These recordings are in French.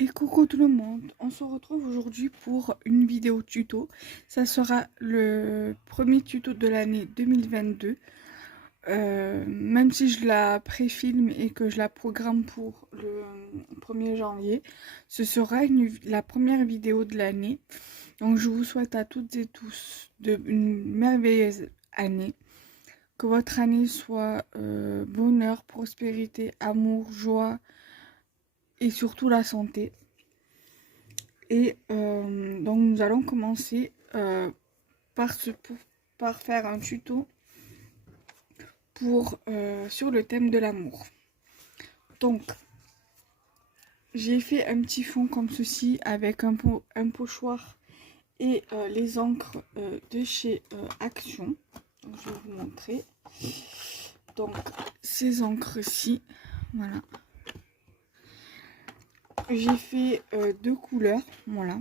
Et coucou tout le monde, on se retrouve aujourd'hui pour une vidéo tuto. Ça sera le premier tuto de l'année 2022. Même si je la préfilme et que je la programme pour le 1er janvier, ce sera la première vidéo de l'année. Donc je vous souhaite à toutes et tous une merveilleuse année. Que votre année soit bonheur, prospérité, amour, joie et surtout la santé. Et donc nous allons commencer par faire un tuto sur le thème de l'amour. Donc j'ai fait un petit fond comme ceci avec un pochoir et les encres de chez Action. Donc, je vais vous montrer. Donc ces encres-ci, voilà. J'ai fait deux couleurs, voilà.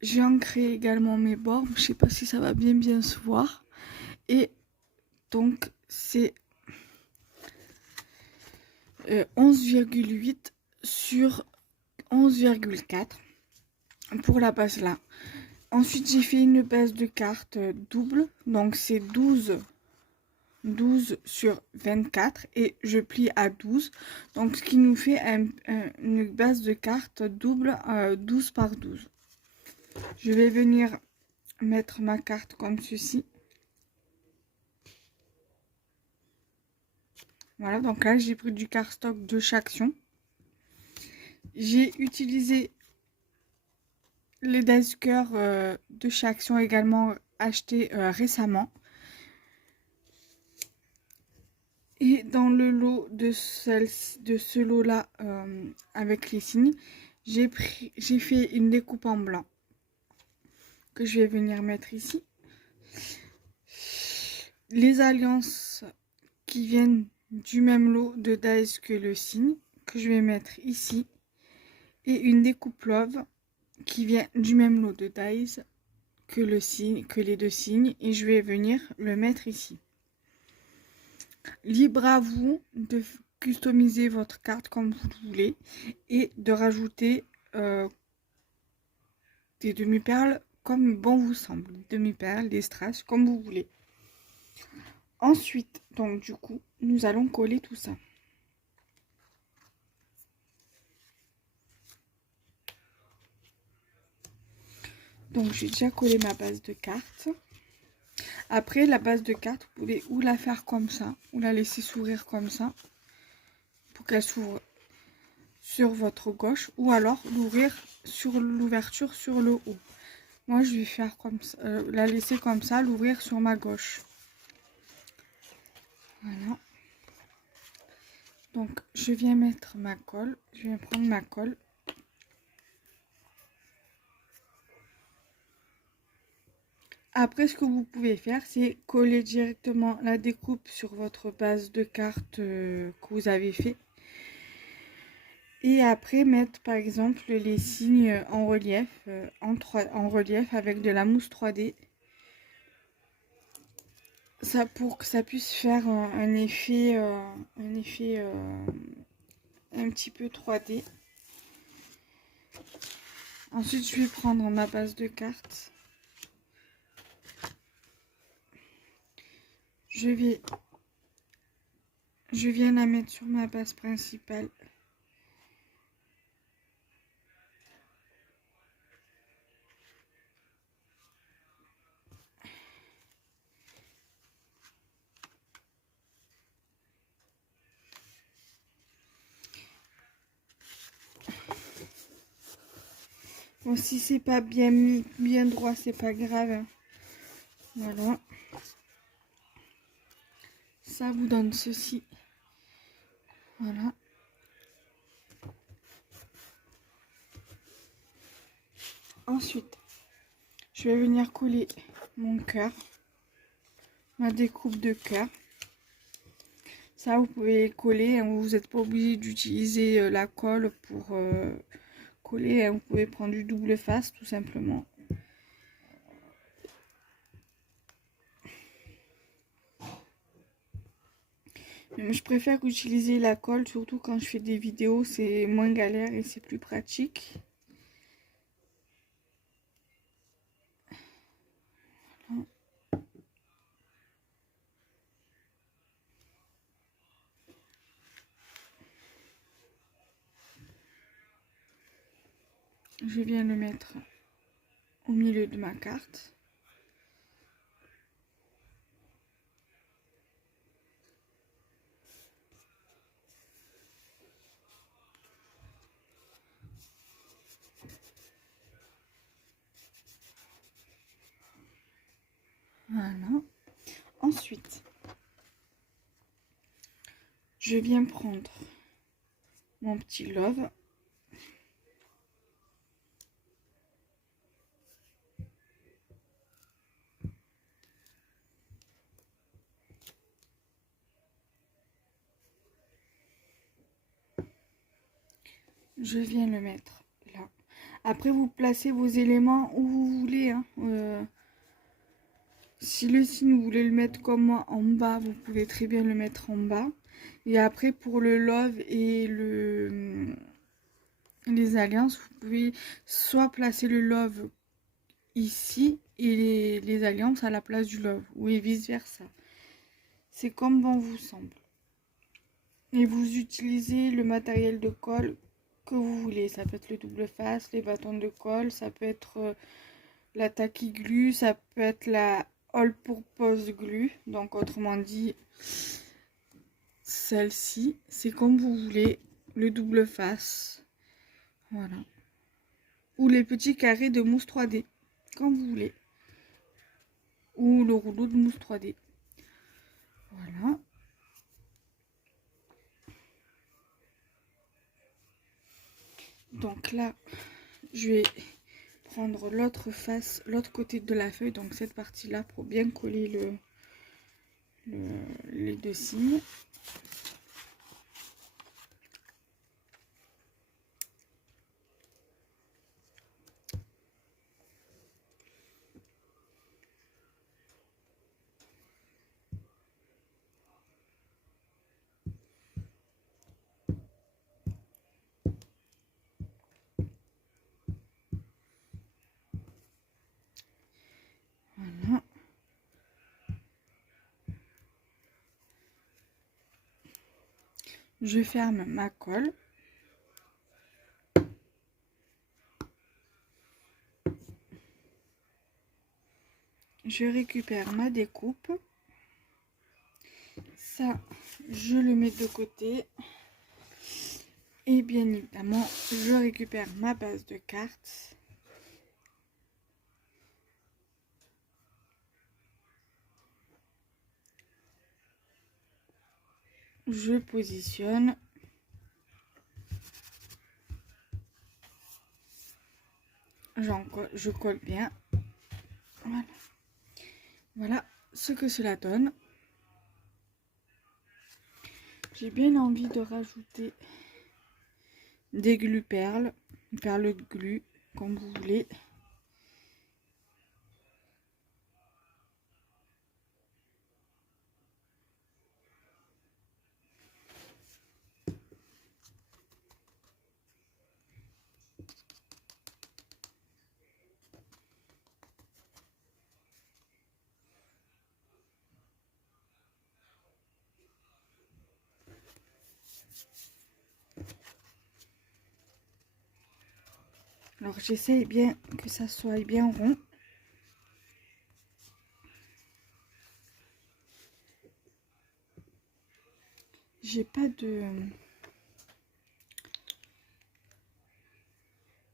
J'ai ancré également mes bords, je sais pas si ça va bien se voir. Et donc c'est 11,8 sur 11,4 pour la base là. Ensuite j'ai fait une base de cartes double, donc c'est 12 sur 24 et je plie à 12, donc ce qui nous fait une base de cartes double 12 par 12. Je vais venir mettre ma carte comme ceci. Voilà, donc là j'ai pris du cardstock de chaque action. J'ai utilisé les dice cœurs de chaque action également achetés récemment. Et dans le lot de ce lot là avec les signes, j'ai fait une découpe en blanc que je vais venir mettre ici. Les alliances qui viennent du même lot de dice que le signe que je vais mettre ici, et une découpe love qui vient du même lot de dice que les deux signes, et je vais venir le mettre ici. Libre à vous de customiser votre carte comme vous voulez et de rajouter des demi-perles comme bon vous semble, des demi-perles, des strass comme vous voulez. Ensuite, donc du coup, nous allons coller tout ça. Donc j'ai déjà collé ma base de cartes. Après la base de cartes, vous pouvez ou la faire comme ça, ou la laisser s'ouvrir comme ça, pour qu'elle s'ouvre sur votre gauche, ou alors l'ouvrir sur l'ouverture sur le haut. Moi je vais faire comme ça, la laisser comme ça, l'ouvrir sur ma gauche. Voilà. Donc je viens mettre ma colle, je viens prendre ma colle. Après, ce que vous pouvez faire, c'est coller directement la découpe sur votre base de cartes que vous avez fait. Et après, mettre par exemple les signes en relief, en relief avec de la mousse 3D. Ça, pour que ça puisse faire un effet un petit peu 3D. Ensuite, je vais prendre ma base de cartes. Je viens la mettre sur ma base principale. Bon, si c'est pas bien droit, c'est pas grave. Voilà. Ça vous donne ceci. Voilà. Ensuite, je vais venir coller mon cœur, ma découpe de cœur. Ça, vous pouvez coller, hein, vous n'êtes pas obligé d'utiliser la colle pour coller, hein, vous pouvez prendre du double face tout simplement. Mais je préfère utiliser la colle, surtout quand je fais des vidéos, c'est moins galère et c'est plus pratique. Voilà. Je viens le mettre au milieu de ma carte. Voilà. Ensuite, je viens prendre mon petit love. Je viens le mettre là. Après, vous placez vos éléments où vous voulez. Hein. Si le signe, vous voulez le mettre comme moi en bas, vous pouvez très bien le mettre en bas. Et après, pour le love et les alliances, vous pouvez soit placer le love ici et les alliances à la place du love, ou et vice versa. C'est comme bon vous semble. Et vous utilisez le matériel de colle que vous voulez. Ça peut être le double face, les bâtons de colle, ça peut être la tacky glue, ça peut être la all purpose glue. Donc autrement dit, celle-ci, c'est comme vous voulez, le double face. Voilà. Ou les petits carrés de mousse 3D, comme vous voulez. Ou le rouleau de mousse 3D. Voilà. Donc là, je vais prendre l'autre face, l'autre côté de la feuille, donc cette partie-là, pour bien coller les deux signes. Voilà. Je ferme ma colle. Je récupère ma découpe. Ça, je le mets de côté. Et bien évidemment, je récupère ma base de cartes. Je positionne. Je colle bien. Voilà. Voilà ce que cela donne. J'ai bien envie de rajouter des glu perles de glu, comme vous voulez. Alors j'essaie bien que ça soit bien rond. J'ai pas de...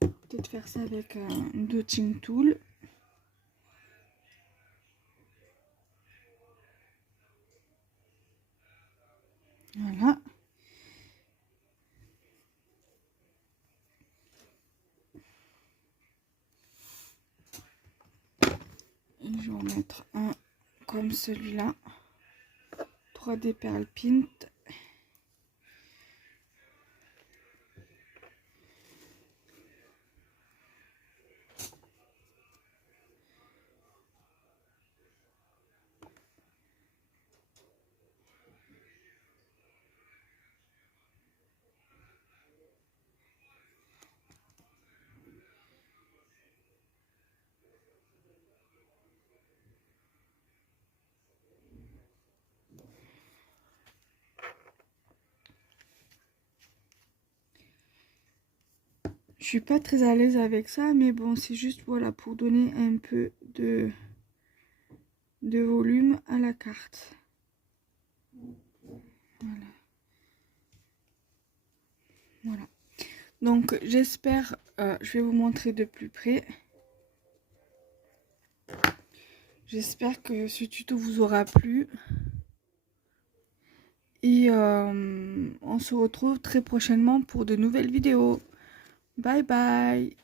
Peut-être faire ça avec un dotting tool. Voilà. Et je vais en mettre un comme celui-là. 3D perle pint. Je suis pas très à l'aise avec ça, mais bon, c'est juste voilà pour donner un peu de volume à la carte. Voilà. Voilà. Donc j'espère, je vais vous montrer de plus près. J'espère que ce tuto vous aura plu. Et on se retrouve très prochainement pour de nouvelles vidéos. Bye bye.